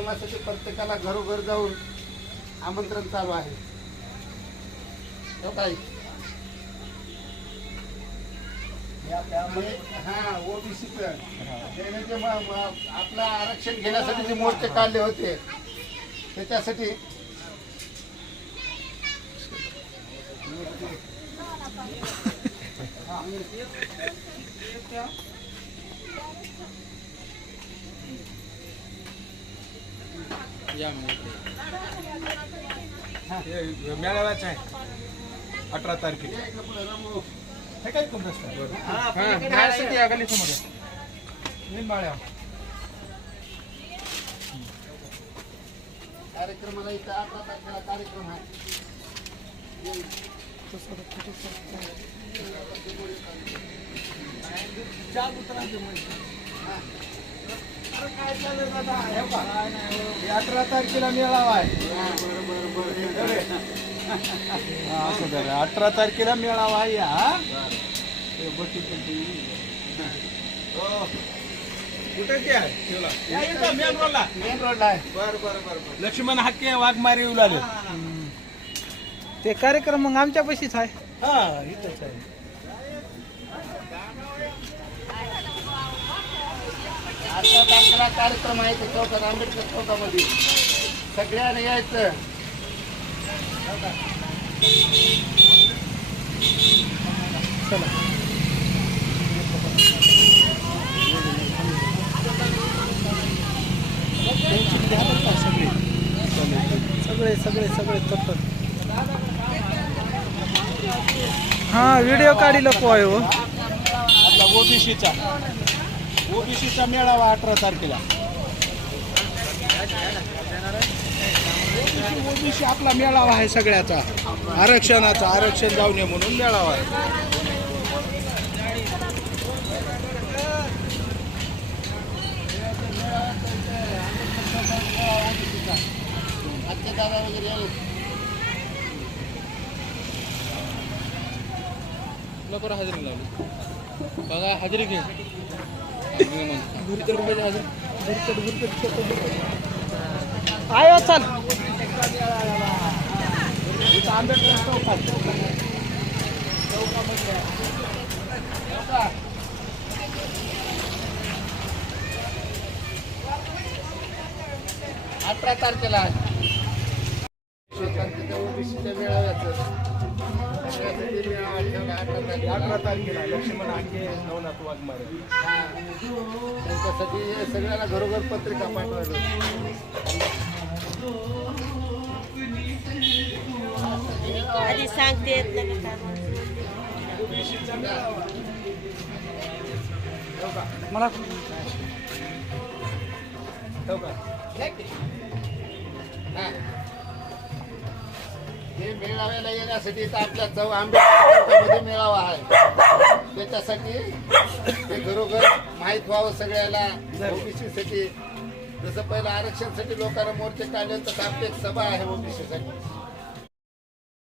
कार्यक्रमासाठी प्रत्येकाला घरोघर जाऊन आमंत्रण चालू आहे. काय हा ओबीसी त्याने जे आपलं आरक्षण घेण्यासाठी जे मोर्चे काढले होते त्याच्यासाठी मेळाव्याच आहे 18 तारखेला. हे काय तुमचं कार्यक्रमाला इथं 18 तारखेला कार्यक्रम आहे. काय चालेल दादा 18 तारखेला मेळावा आहे. 18 तारखेला मेळावा आहे. मेन रोडला आहे. बरं लक्ष्मण हाके वाघमारे येऊ लागले. ते कार्यक्रम मग आमच्या पशीच आहे. हा इथंच आहे. 18 तारखेला कार्यक्रम आहे चौकात आंबेडकर चौकामध्ये सगळ्यांना यायचं. सगळे सगळे सगळे तत्पर. हा व्हिडिओ काढी लोक आहे हो. आपला ओबीसीचा मेळावा 18 तारखेला. ओबीसी आपला मेळावा आहे सगळ्याचा आरक्षणाचा. आरक्षण जाऊ नये म्हणून मेळावा आहे. आजचे दादा वगैरे लवकर हजेरी लावली बघा. हजेरी घे आयो चल. आंबेडकर चौकात 18 तारखेला ओबीसीच्या मेळाव्याचं 18 तारखेला लक्ष्मण हाके नवनाथ वाघमारे. त्यांच्यासाठी सगळ्यांना घरोघर पत्रिका पाठवायला. आधी सांगते मला हे मेळाव्याला येण्यासाठी तर आपल्या आंबेडकर मेळावा आहे. त्याच्यासाठी ते घरोघर माहीत व्हावं सगळ्याला. ओबीसीसाठी जसं पहिलं आरक्षणासाठी लोकांना मोर्चे काढले तसं आपली एक सभा आहे ओबीसीसाठी.